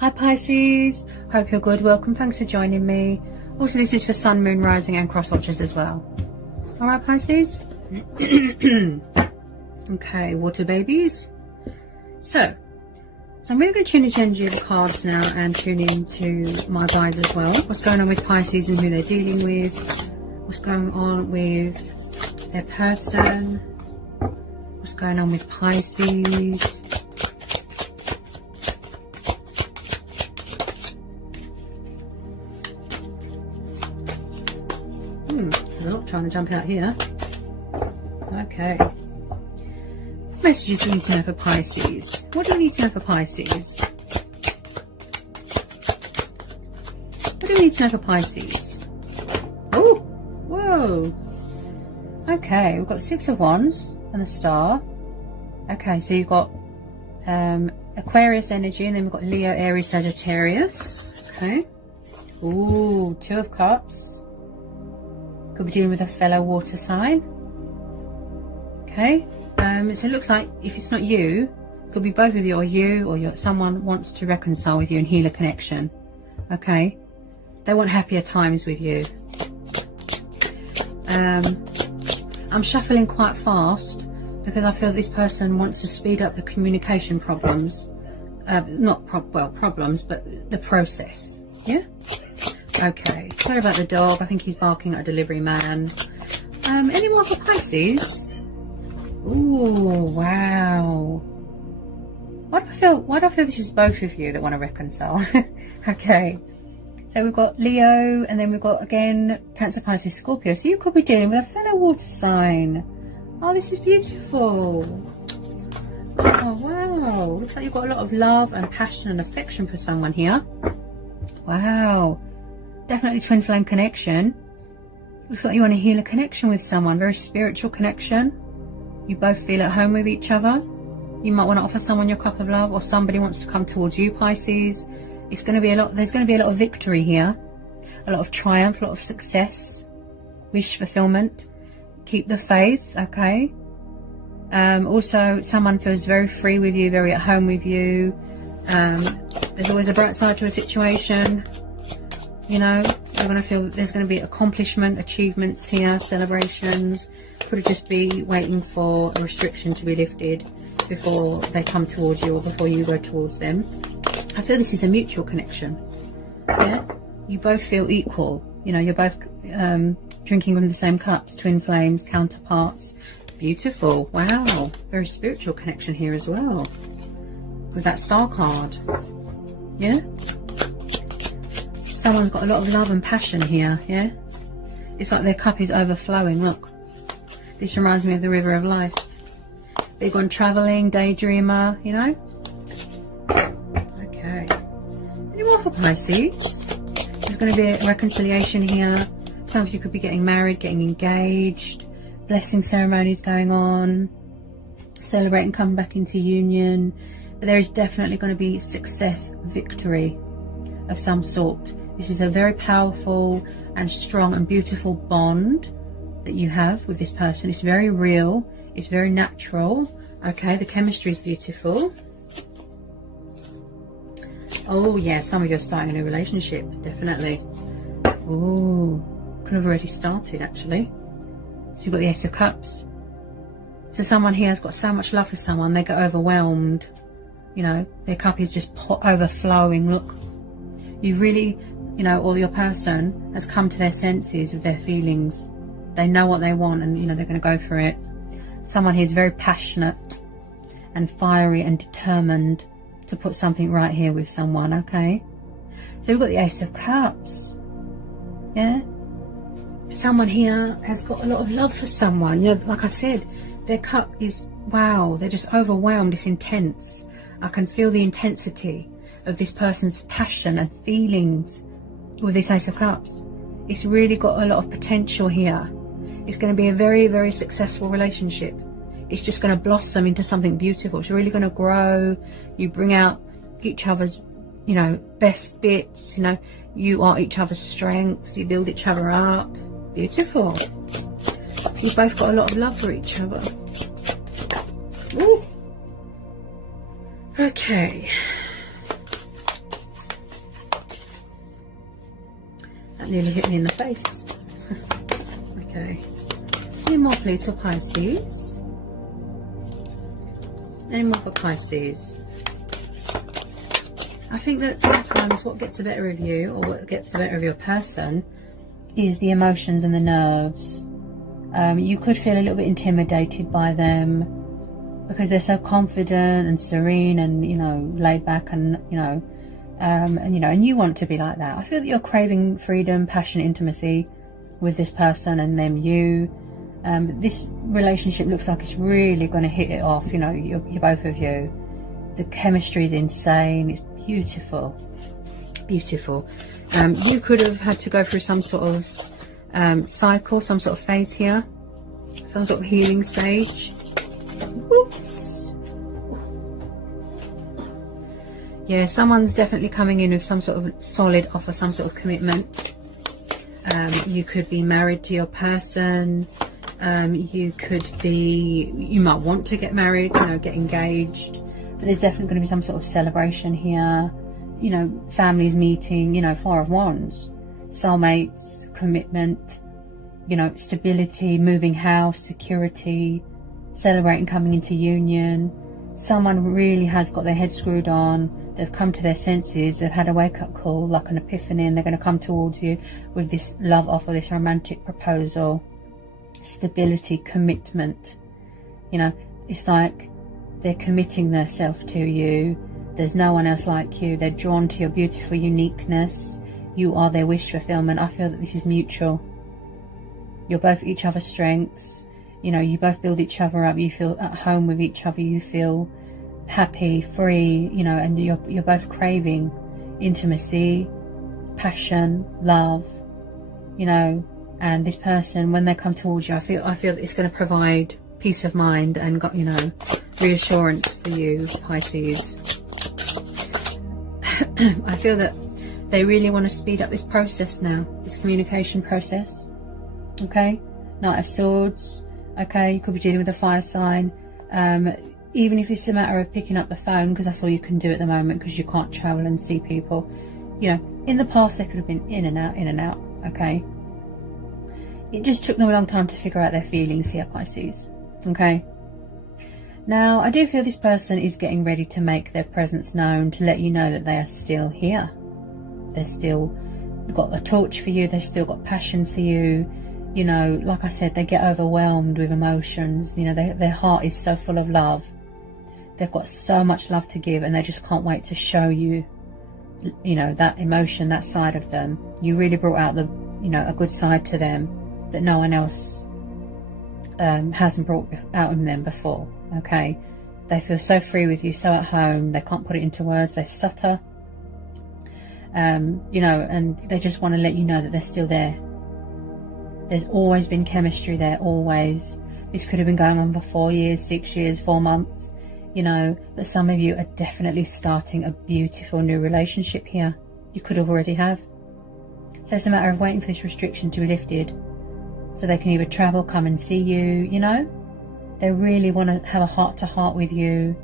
Hi Pisces, hope you're good. Welcome, thanks for joining me. Also, this is for Sun, Moon, Rising and Cross Watchers as well. Alright Pisces? Okay, water babies. So I'm really going to tune into the energy of the cards now and tune into my guides as well. What's going on with Pisces and who they're dealing with. What's going on with their person. What's going on with Pisces. There's a lot trying to jump out here. Okay. Messages you need to know for Pisces. What do you need to know for Pisces? What do you need to know for Pisces? Oh! Whoa! Okay, we've got the Six of Wands and the Star. Okay, so you've got Aquarius energy, and then we've got Leo, Aries, Sagittarius. Okay. Ooh, Two of Cups. Could be dealing with a fellow water sign. Okay. So it looks like if it's not you, it could be both of you, or someone wants to reconcile with you and heal a connection. Okay. They want happier times with you. I'm shuffling quite fast because I feel this person wants to speed up the communication problems. Problems, but the process. Yeah? Okay. Sorry about the dog. I think he's barking at a delivery man. Any more for Pisces? Ooh, wow. Why do I feel this is both of you that want to reconcile? Okay. So we've got Leo, and then we've got, again, Cancer, Pisces, Scorpio. So you could be dealing with a fellow water sign. Oh, this is beautiful. Oh, wow. Looks like you've got a lot of love and passion and affection for someone here. Wow. Definitely twin flame connection. Looks like you want to heal a connection with someone. Very spiritual connection. You both feel at home with each other. You might want to offer someone your cup of love, or somebody wants to come towards you, Pisces. It's going to be there's going to be a lot of victory here. A lot of triumph, a lot of success. Wish fulfillment. Keep the faith, okay? Also, someone feels very free with you, very at home with you. There's always a bright side to a situation. You know, you're going to feel there's going to be accomplishment, achievements here, celebrations. Could just be waiting for a restriction to be lifted before they come towards you or before you go towards them. I feel this is a mutual connection. Yeah, you both feel equal. You know, you're both drinking from the same cups, twin flames, counterparts. Beautiful. Wow, very spiritual connection here as well with that Star card. Yeah. Someone's got a lot of love and passion here, yeah? It's like their cup is overflowing, look. This reminds me of the river of life. Big on travelling, daydreamer, you know? Okay. Any more for Pisces? There's going to be a reconciliation here. Some of you could be getting married, getting engaged, blessing ceremonies going on, celebrating, coming back into union. But there is definitely going to be success, victory of some sort. This is a very powerful and strong and beautiful bond that you have with this person. It's very real. It's very natural. Okay, the chemistry is beautiful. Oh, yeah, some of you are starting a new relationship, definitely. Ooh, could have already started, actually. So you've got the Ace of Cups. So someone here has got so much love for someone, they get overwhelmed. You know, their cup is just overflowing. Look, you really... You know, or your person has come to their senses with their feelings. They know what they want, and you know they're going to go for it. Someone here is very passionate and fiery and determined to put something right here with someone. Okay, so we've got the Ace of Cups. Yeah, someone here has got a lot of love for someone. You know, like I said, their cup is, wow, they're just overwhelmed. It's intense. I can feel the intensity of this person's passion and feelings with this Ace of Cups. It's really got a lot of potential here. It's going to be a very, very successful relationship. It's just going to blossom into something beautiful. It's really going to grow. You bring out each other's, you know, best bits. You know, you are each other's strengths. You build each other up. Beautiful. You've both got a lot of love for each other. Ooh. Okay. nearly hit me in the face. Okay. Any more please for Pisces? Any more for Pisces? I think that sometimes what gets the better of you, or what gets the better of your person, is the emotions and the nerves. You could feel a little bit intimidated by them because they're so confident and serene and, you know, laid back and, you know, and you want to be like that. I feel that you're craving freedom, passion, intimacy with this person and them you. This relationship looks like it's really going to hit it off, you know, you're both of you. The chemistry is insane. It's beautiful. Beautiful. You could have had to go through some sort of cycle, some sort of phase here, some sort of healing stage. Whoops. Yeah, someone's definitely coming in with some sort of solid offer, some sort of commitment. You could be married to your person. You might want to get married, you know, get engaged. But there's definitely going to be some sort of celebration here. You know, families meeting, you know, Four of Wands. Soulmates, commitment, you know, stability, moving house, security, celebrating coming into union. Someone really has got their head screwed on. They've come to their senses. They've had a wake-up call, like an epiphany, and they're going to come towards you with this love offer, this romantic proposal. Stability, commitment. You know, it's like they're committing themselves to you. There's no one else like you. They're drawn to your beautiful uniqueness. You are their wish fulfillment. I feel that this is mutual. You're both each other's strengths. You know, you both build each other up. You feel at home with each other. You feel happy, free, you know, and you're both craving intimacy, passion, love, you know. And this person, when they come towards you, I feel that it's going to provide peace of mind and, you know, reassurance for you, Pisces. I feel that they really want to speed up this process now, this communication process. Okay, Knight of Swords. Okay, you could be dealing with a fire sign. Even if it's a matter of picking up the phone, because that's all you can do at the moment, because you can't travel and see people. You know, in the past they could have been in and out. Okay, it just took them a long time to figure out their feelings here, Pisces. Okay. Now, I do feel this person is getting ready to make their presence known, to let you know that they are still here. They're still got a torch for you. They've still got passion for you. You know, like I said, they get overwhelmed with emotions. You know, their heart is so full of love. They've got so much love to give, and they just can't wait to show you, you know, that emotion, that side of them. You really brought out the, you know, a good side to them that no one else hasn't brought out in them before. Okay, they feel so free with you, so at home. They can't put it into words. They stutter, you know, and they just want to let you know that they're still there. There's always been chemistry there, always. This could have been going on for 4 years, 6 years, 4 months, you know, but some of you are definitely starting a beautiful new relationship here. You could already have. So it's a matter of waiting for this restriction to be lifted, so they can either travel, come and see you, you know. They really want to have a heart-to-heart with you,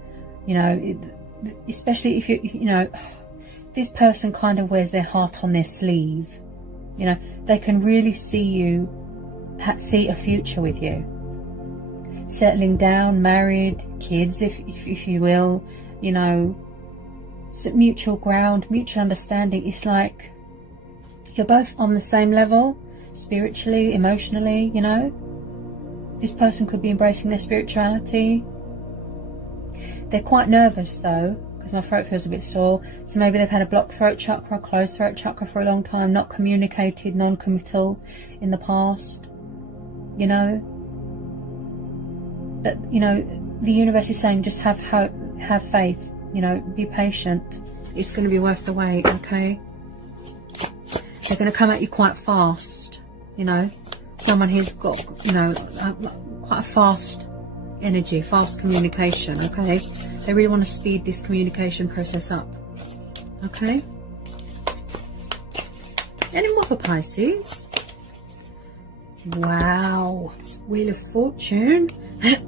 you know, especially if you know, this person kind of wears their heart on their sleeve. You know, they can really see you, see a future with you. Settling down, married, kids, if you will, you know, mutual ground, mutual understanding. It's like you're both on the same level, spiritually, emotionally, you know. This person could be embracing their spirituality. They're quite nervous though, because my throat feels a bit sore. So maybe they've had a blocked throat chakra, closed throat chakra for a long time, not communicated, non-committal in the past, you know. But, you know, the universe is saying just have hope, have faith, you know, be patient. It's going to be worth the wait, okay? They're going to come at you quite fast, you know. Someone who's got, you know, quite a fast energy, fast communication, okay? They really want to speed this communication process up, okay? Any more for Pisces? Wow, Wheel of Fortune. Yeah,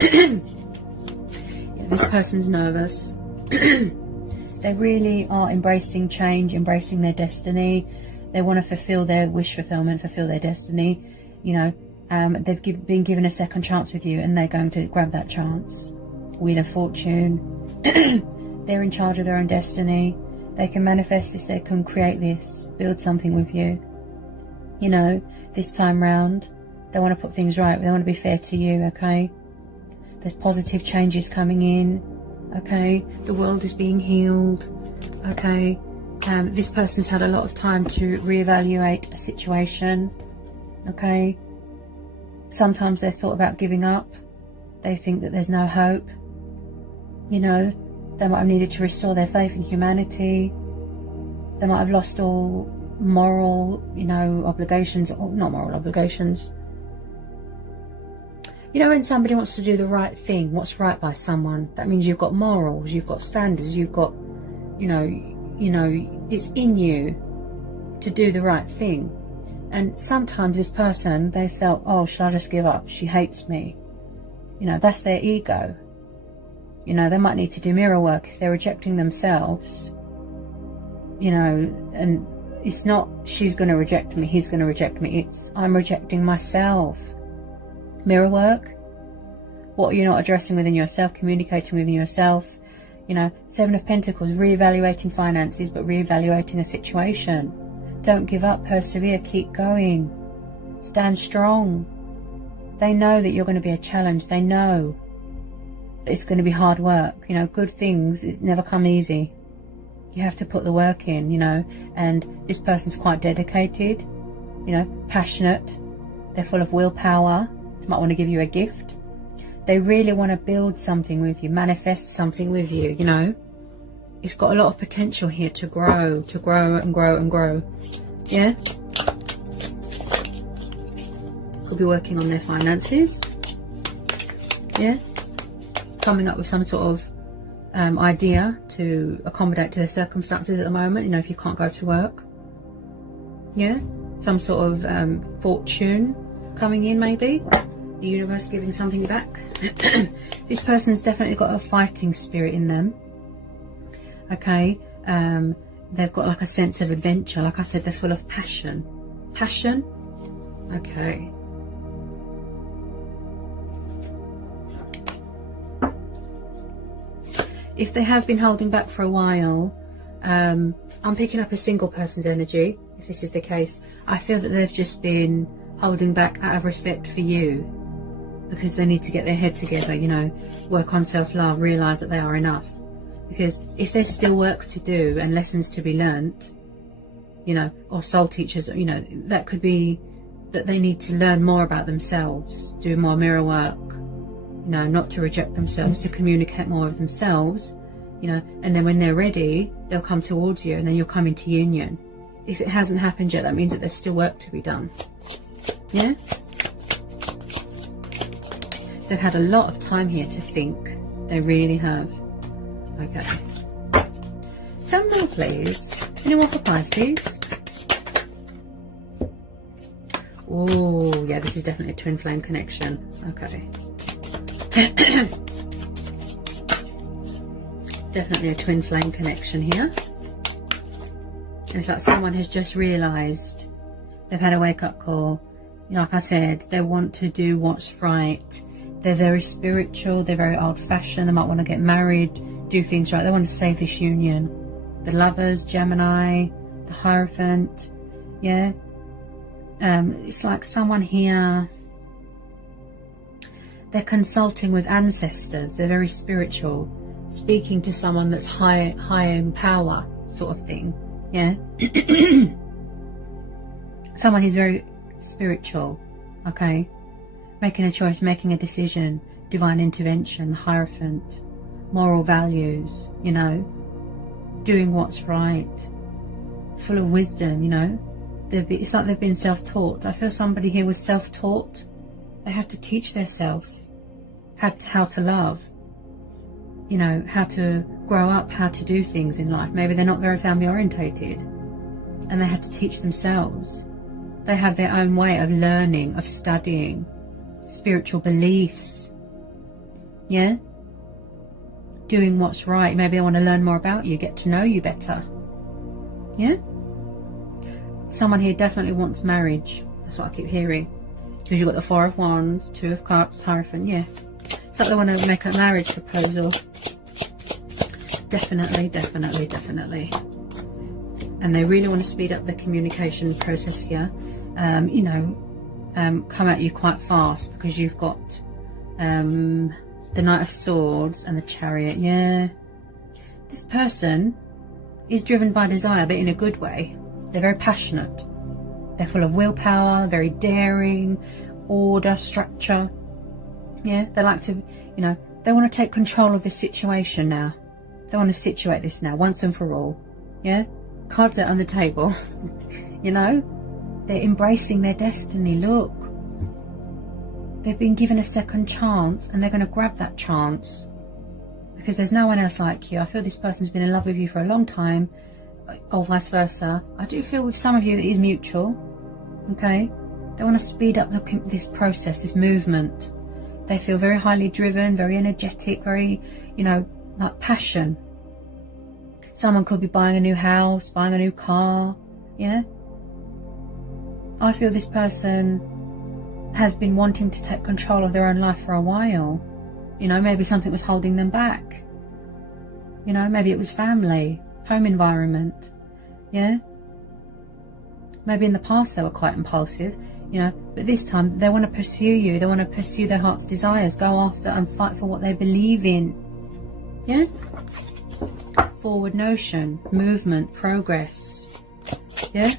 this person's nervous. They really are embracing change, embracing their destiny. They want to fulfill their wish fulfillment, fulfill their destiny. You know, they've been given a second chance with you, and they're going to grab that chance. Wheel of Fortune. They're in charge of their own destiny. They can manifest this, they can create this, build something with you. You know, this time round, they want to put things right. They want to be fair to you, okay? There's positive changes coming in, okay? The world is being healed, okay? This person's had a lot of time to reevaluate a situation, okay? Sometimes they've thought about giving up. They think that there's no hope. You know, they might have needed to restore their faith in humanity. They might have lost all moral, you know, obligations, or not moral obligations. You know, when somebody wants to do the right thing, what's right by someone, that means you've got morals, you've got standards, you've got, you know, it's in you to do the right thing. And sometimes this person, they felt, oh, should I just give up? She hates me. You know, that's their ego. You know, they might need to do mirror work if they're rejecting themselves. You know, and it's not she's going to reject me, he's going to reject me. It's I'm rejecting myself. Mirror work. What are you not addressing within yourself, communicating within yourself? You know, Seven of Pentacles, reevaluating finances, but reevaluating a situation. Don't give up, persevere, keep going. Stand strong. They know that you're going to be a challenge. They know that it's going to be hard work. You know, good things, it never come easy. You have to put the work in, you know, and this person's quite dedicated, you know, passionate. They're full of willpower. They might want to give you a gift. They really want to build something with you, manifest something with you, you know. It's got a lot of potential here to grow and grow and grow. Yeah? Could be working on their finances. Yeah? Coming up with some sort of idea to accommodate to their circumstances at the moment, you know, if you can't go to work. Yeah? Some sort of fortune coming in, maybe. The universe giving something back. This person's definitely got a fighting spirit in them. Okay, they've got like a sense of adventure. Like I said, they're full of passion. Passion? Okay. If they have been holding back for a while, I'm picking up a single person's energy. If this is the case, I feel that they've just been holding back out of respect for you, because they need to get their head together, you know, work on self-love, realise that they are enough. Because if there's still work to do and lessons to be learnt, you know, or soul teachers, you know, that could be that they need to learn more about themselves, do more mirror work, you know, not to reject themselves, to communicate more of themselves, you know, and then when they're ready, they'll come towards you and then you'll come into union. If it hasn't happened yet, that means that there's still work to be done. Yeah? They've had a lot of time here to think. They really have. Okay. Tell me more, please. Anyone for Pisces? Oh, yeah, this is definitely a twin flame connection. Okay. Definitely a twin flame connection here. It's like someone has just realised they've had a wake-up call. Like I said, they want to do what's right. They're very spiritual. They're very old-fashioned. They might want to get married, do things right. They want to save this union. The Lovers, Gemini, the Hierophant. Yeah. It's like someone here, they're consulting with ancestors. They're very spiritual, speaking to someone that's high in power, sort of thing. Yeah. Someone who's very spiritual. Okay. Making a choice, making a decision, divine intervention, Hierophant, moral values, you know, doing what's right, full of wisdom, you know. It's like they've been self-taught. I feel somebody here was self-taught. They have to teach themselves how to love, you know, how to grow up, how to do things in life. Maybe they're not very family orientated and they had to teach themselves. They have their own way of learning, of studying, spiritual beliefs. Yeah? Doing what's right. Maybe they want to learn more about you, get to know you better. Yeah? someone here definitely wants marriage. That's what I keep hearing. Because you've got the Four of Wands, Two of Cups, Hierophant, yeah. It's like they want to make a marriage proposal. Definitely, definitely, definitely. And they really want to speed up the communication process here. You know, come at you quite fast, because you've got the Knight of Swords and the Chariot. Yeah, this person is driven by desire, but in a good way. They're very passionate. They're full of willpower, very daring, order, structure. Yeah, they like to, you know, they want to take control of this situation now. They want to situate this now, once and for all. Yeah, cards are on the table. You know, they're embracing their destiny. Look, they've been given a second chance, and they're going to grab that chance, because there's no one else like you. I feel this person's been in love with you for a long time, or vice versa. I do feel with some of you that is mutual. Okay, they want to speed up this process, this movement. They feel very highly driven, very energetic, very, you know, like passion. Someone could be buying a new house, buying a new car. Yeah, I feel this person has been wanting to take control of their own life for a while. You know, maybe something was holding them back. You know, maybe it was family, home environment. Yeah, maybe in the past they were quite impulsive, you know, but this time they want to pursue you. They want to pursue their heart's desires, go after and fight for what they believe in. Yeah, forward notion, movement, progress. Yeah,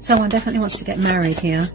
someone definitely wants to get married here.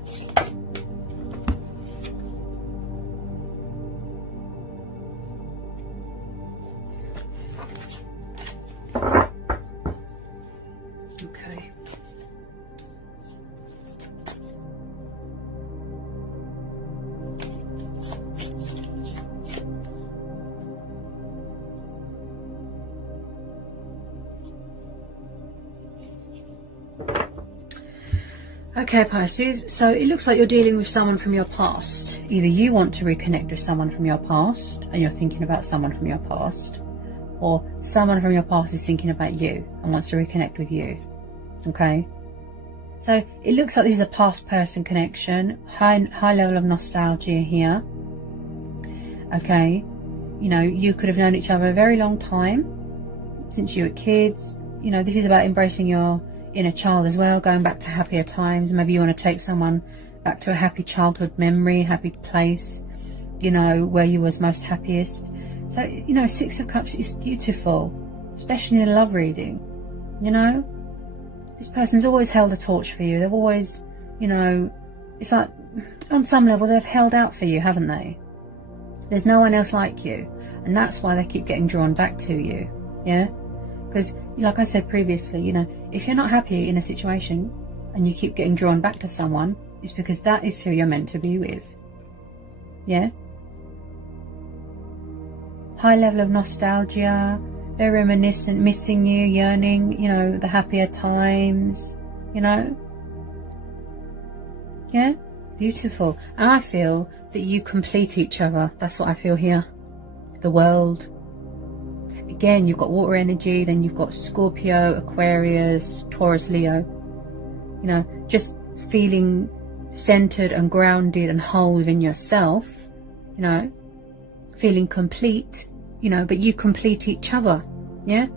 Okay, Pisces, so it looks like you're dealing with someone from your past. Either you want to reconnect with someone from your past, and you're thinking about someone from your past, or someone from your past is thinking about you and wants to reconnect with you. Okay, so it looks like this is a past person connection, high level of nostalgia here. Okay, you know, you could have known each other a very long time, since you were kids. You know, this is about embracing your inner child as well, going back to happier times. Maybe you want to take someone back to a happy childhood memory, happy place, you know, where you was most happiest. So, you know, Six of Cups is beautiful, especially in a love reading. You know, this person's always held a torch for you. They've always, you know, it's like on some level they've held out for you, haven't they? There's no one else like you, and that's why they keep getting drawn back to you. Yeah, because like I said previously, you know, if you're not happy in a situation and you keep getting drawn back to someone, it's because that is who you're meant to be with. Yeah, high level of nostalgia, very reminiscent, missing you, yearning, you know, the happier times, you know. Yeah, beautiful. And I feel that you complete each other. That's what I feel here. The world. Again, you've got water energy, then you've got Scorpio, Aquarius, Taurus, Leo. You know, just feeling centered and grounded and whole within yourself, you know, feeling complete, you know, but you complete each other. Yeah,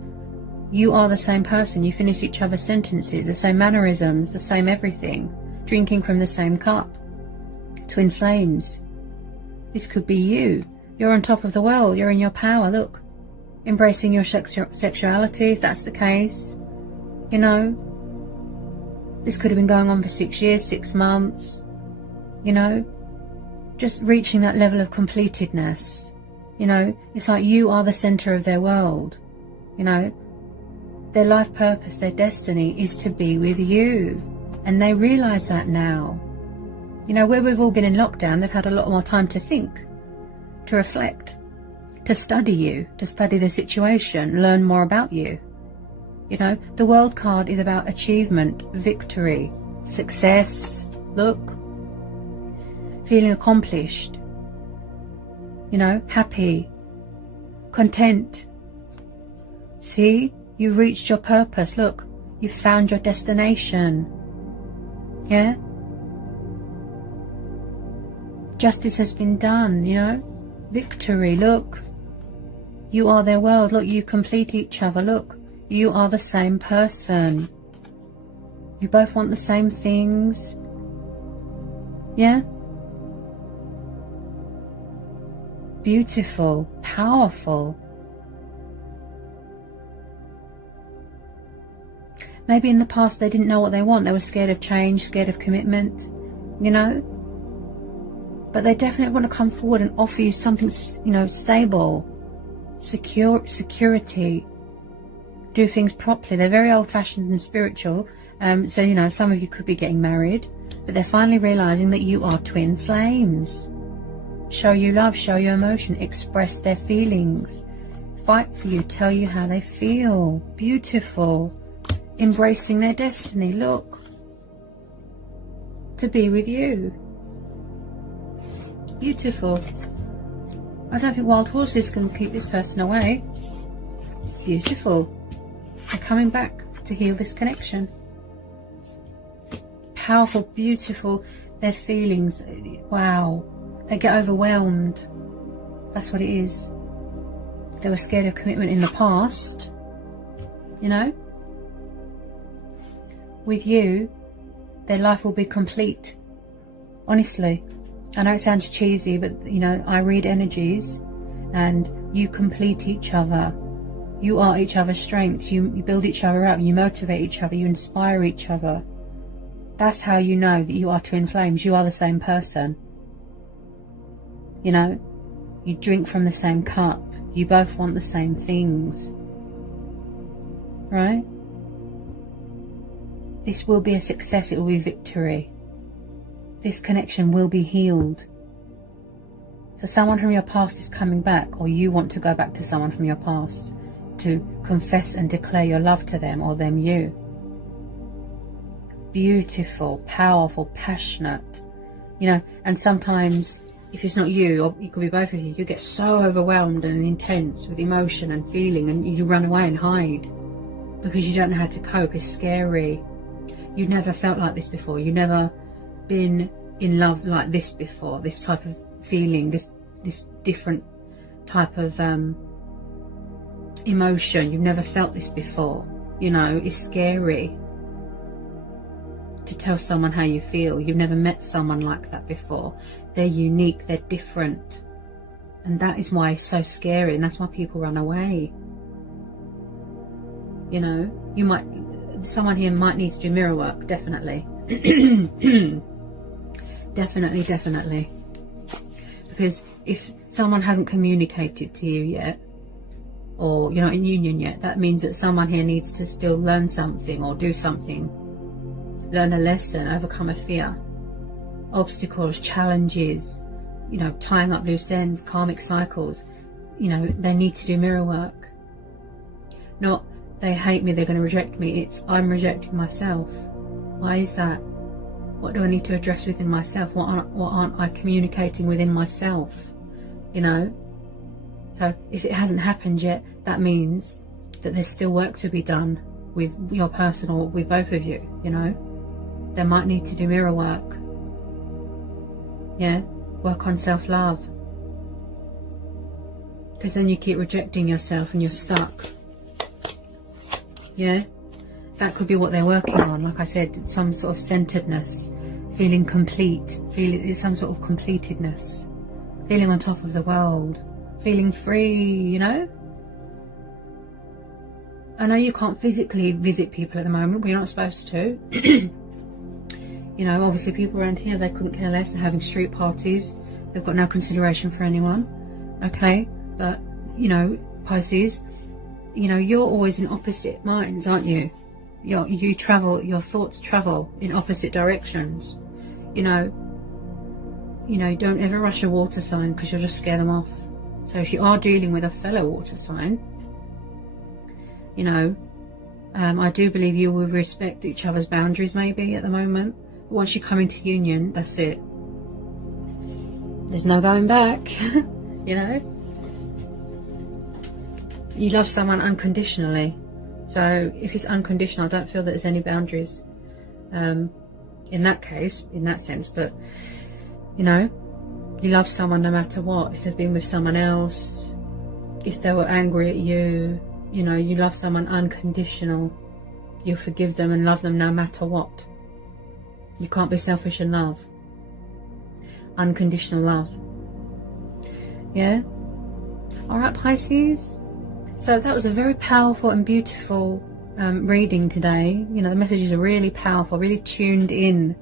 you are the same person. You finish each other's sentences, the same mannerisms, the same everything, drinking from the same cup. Twin flames. This could be you. You're on top of the world. You're in your power. Look, embracing your sexuality, if that's the case. You know, this could have been going on for 6 years, 6 months. You know, just reaching that level of completedness. You know, it's like you are the center of their world. You know, their life purpose, their destiny is to be with you, and they realize that now. You know, where we've all been in lockdown, they've had a lot more time to think, to reflect, to study you, to study the situation, learn more about you. You know, the World card is about achievement, victory, success. Look, feeling accomplished, you know, happy, content. See, you reached your purpose. Look, You've found your destination. Yeah? Justice has been done, you know? Victory, look. You are their world. Look, you complete each other. Look, you are the same person. You both want the same things. Yeah? Beautiful, powerful. Maybe in the past they didn't know what they want. They were scared of change, scared of commitment, you know? But they definitely want to come forward and offer you something, you know, stable, security, do things properly. They're very old-fashioned and spiritual. So, you know, some of you could be getting married, but they're finally realizing that you are twin flames. Show you love, show you emotion, express their feelings, fight for you, tell you how they feel. Beautiful. Embracing their destiny, look, to be with you. Beautiful. I don't think wild horses can keep this person away. Beautiful. They're coming back to heal this connection. Powerful, beautiful, their feelings, wow, they get overwhelmed. That's what it is. They were scared of commitment in the past, you know. With you, their life will be complete. Honestly, I know it sounds cheesy, but you know, I read energies and you complete each other. You are each other's strengths. You build each other up. You motivate each other. You inspire each other. That's how you know that you are twin flames. You are the same person. You know, you drink from the same cup. You both want the same things. Right? This will be a success. It will be victory. This connection will be healed. So someone from your past is coming back, or you want to go back to someone from your past to confess and declare your love to them, or them you. Beautiful, powerful, passionate. You know, and sometimes if it's not you, or it could be both of you, you get so overwhelmed and intense with emotion and feeling, and you run away and hide because you don't know how to cope. It's scary. You've never felt like this before. You've never been in love like this before. This type of feeling, this different type of emotion. You've never felt this before. You know, it's scary to tell someone how you feel. You've never met someone like that before. They're unique, they're different, and that is why it's so scary, and that's why people run away. You know, someone here might need to do mirror work, definitely. definitely, because if someone hasn't communicated to you yet, or you're not in union yet, that means that someone here needs to still learn something or do something. Learn a lesson, overcome a fear, obstacles, challenges, you know, tying up loose ends, karmic cycles. You know, they need to do mirror work. Not, they hate me, they're going to reject me. It's, I'm rejecting myself. Why is that? What do I need to address within myself? What aren't I communicating within myself? You know? So if it hasn't happened yet, that means that there's still work to be done with your person, or with both of you, you know? They might need to do mirror work. Yeah, work on self-love. Because then you keep rejecting yourself and you're stuck. Yeah, that could be what they're working on. Like I said, some sort of centeredness, feeling complete, feeling some sort of completedness, feeling on top of the world, feeling free, you know? I know you can't physically visit people at the moment. We're not supposed to. You know, obviously people around here, they couldn't care less. They're having street parties. They've got no consideration for anyone. Okay? But, you know, Pisces, you know, you're always in opposite minds, aren't you? You travel, your thoughts travel in opposite directions. You know, don't ever rush a water sign, because you'll just scare them off. So if you are dealing with a fellow water sign, you know, I do believe you will respect each other's boundaries maybe at the moment. Once you come into union, that's it. There's no going back. You know, you love someone unconditionally. So if it's unconditional, I don't feel that there's any boundaries in that case, in that sense. But, you know, you love someone no matter what. If they've been with someone else, if they were angry at you, you know, you love someone unconditional. You'll forgive them and love them no matter what. You can't be selfish in love. Unconditional love. Yeah? Alright, Pisces. So that was a very powerful and beautiful reading today. You know, the messages are really powerful, really tuned in.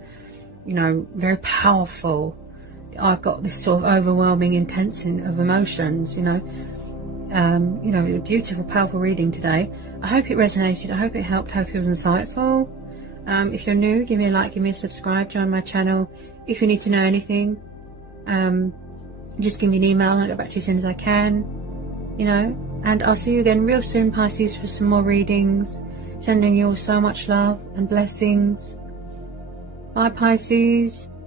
You know, very powerful. I've got this sort of overwhelming intensity of emotions, you know. You know, a beautiful, powerful reading today. I hope it resonated. I hope it helped. I hope it was insightful. If you're new, give me a like, give me a subscribe, join my channel. If you need to know anything, just give me an email and I'll get back to you as soon as I can. You know, and I'll see you again real soon, Pisces, for some more readings. Sending you all so much love and blessings. Bye, Pisces.